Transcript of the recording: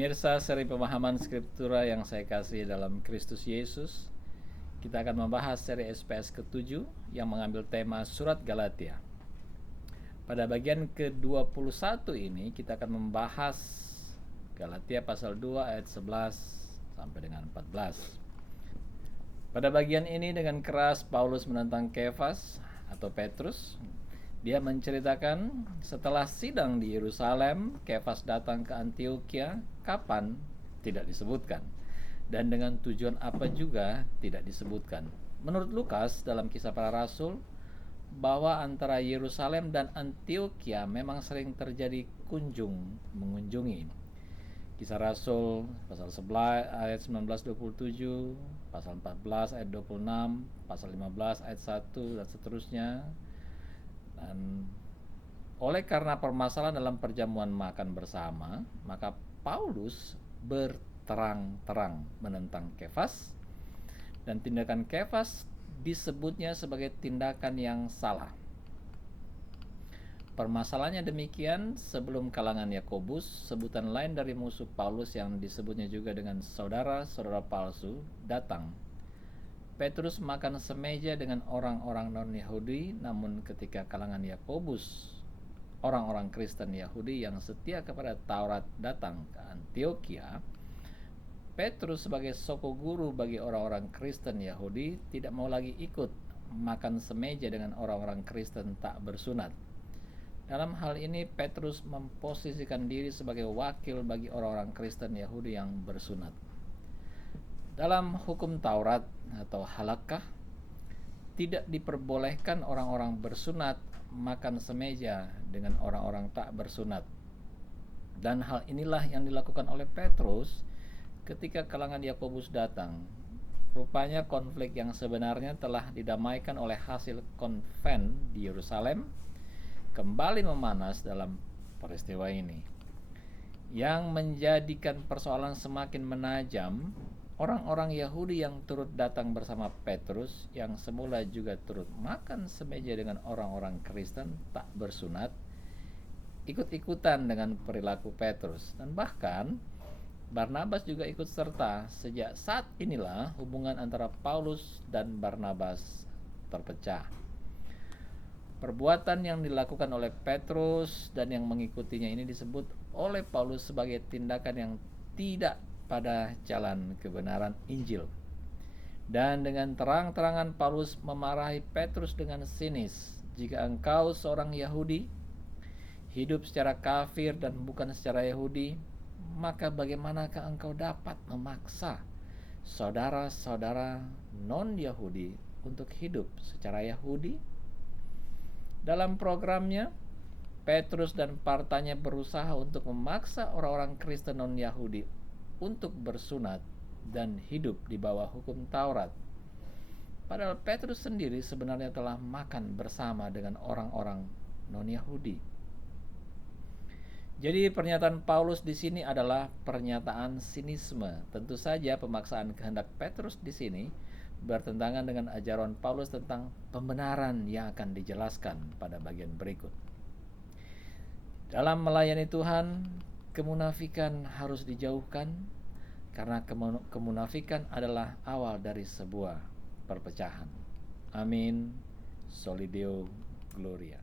Pemirsa seri pemahaman Skriptura yang saya kasih dalam Kristus Yesus, kita akan membahas seri SPS ke-7 yang mengambil tema Surat Galatia. Pada bagian ke-21 ini kita akan membahas Galatia pasal 2 ayat 11 sampai dengan 14. Pada bagian ini dengan keras Paulus menentang Kefas atau Petrus. Dia menceritakan setelah sidang di Yerusalem, Kefas datang ke Antiokhia. Kapan? Tidak disebutkan. Dan dengan tujuan apa juga tidak disebutkan. Menurut Lukas dalam Kisah Para Rasul, bahwa antara Yerusalem dan Antiokhia memang sering terjadi mengunjungi. Kisah Rasul pasal 11 ayat 19-27, pasal 14 ayat 26, pasal 15 ayat 1 dan seterusnya. Dan oleh karena permasalahan dalam perjamuan makan bersama, maka Paulus berterang-terang menentang Kefas, dan tindakan Kefas disebutnya sebagai tindakan yang salah. Permasalahannya demikian, sebelum kalangan Yakobus, sebutan lain dari musuh Paulus yang disebutnya juga dengan saudara-saudara palsu datang. Petrus makan semeja dengan orang-orang non-Yahudi, namun ketika kalangan Yakobus, orang-orang Kristen Yahudi yang setia kepada Taurat datang ke Antiokhia, Petrus sebagai soko guru bagi orang-orang Kristen Yahudi tidak mau lagi ikut makan semeja dengan orang-orang Kristen tak bersunat. Dalam hal ini Petrus memposisikan diri sebagai wakil bagi orang-orang Kristen Yahudi yang bersunat. Dalam hukum Taurat atau halakah, tidak diperbolehkan orang-orang bersunat makan semeja dengan orang-orang tak bersunat. Dan hal inilah yang dilakukan oleh Petrus ketika kalangan Yakobus datang. Rupanya konflik yang sebenarnya telah didamaikan oleh hasil konven di Yerusalem kembali memanas dalam peristiwa ini. Yang menjadikan persoalan semakin menajam, orang-orang Yahudi yang turut datang bersama Petrus, yang semula juga turut makan semeja dengan orang-orang Kristen tak bersunat, ikut-ikutan dengan perilaku Petrus. Dan bahkan Barnabas juga ikut serta. Sejak saat inilah hubungan antara Paulus dan Barnabas terpecah. Perbuatan yang dilakukan oleh Petrus dan yang mengikutinya ini disebut oleh Paulus sebagai tindakan yang tidak pada jalan kebenaran Injil. Dan dengan terang-terangan Paulus memarahi Petrus dengan sinis. Jika engkau seorang Yahudi, hidup secara kafir dan bukan secara Yahudi, maka bagaimanakah engkau dapat memaksa saudara-saudara non-Yahudi untuk hidup secara Yahudi? Dalam programnya, Petrus dan partainya berusaha untuk memaksa orang-orang Kristen non-Yahudi untuk bersunat dan hidup di bawah hukum Taurat. Padahal Petrus sendiri sebenarnya telah makan bersama dengan orang-orang non-Yahudi. Jadi pernyataan Paulus di sini adalah pernyataan sinisme. Tentu saja pemaksaan kehendak Petrus di sini bertentangan dengan ajaran Paulus tentang pembenaran yang akan dijelaskan pada bagian berikut. Dalam melayani Tuhan, kemunafikan harus dijauhkan karena kemunafikan adalah awal dari sebuah perpecahan. Amin. Soli Deo Gloria.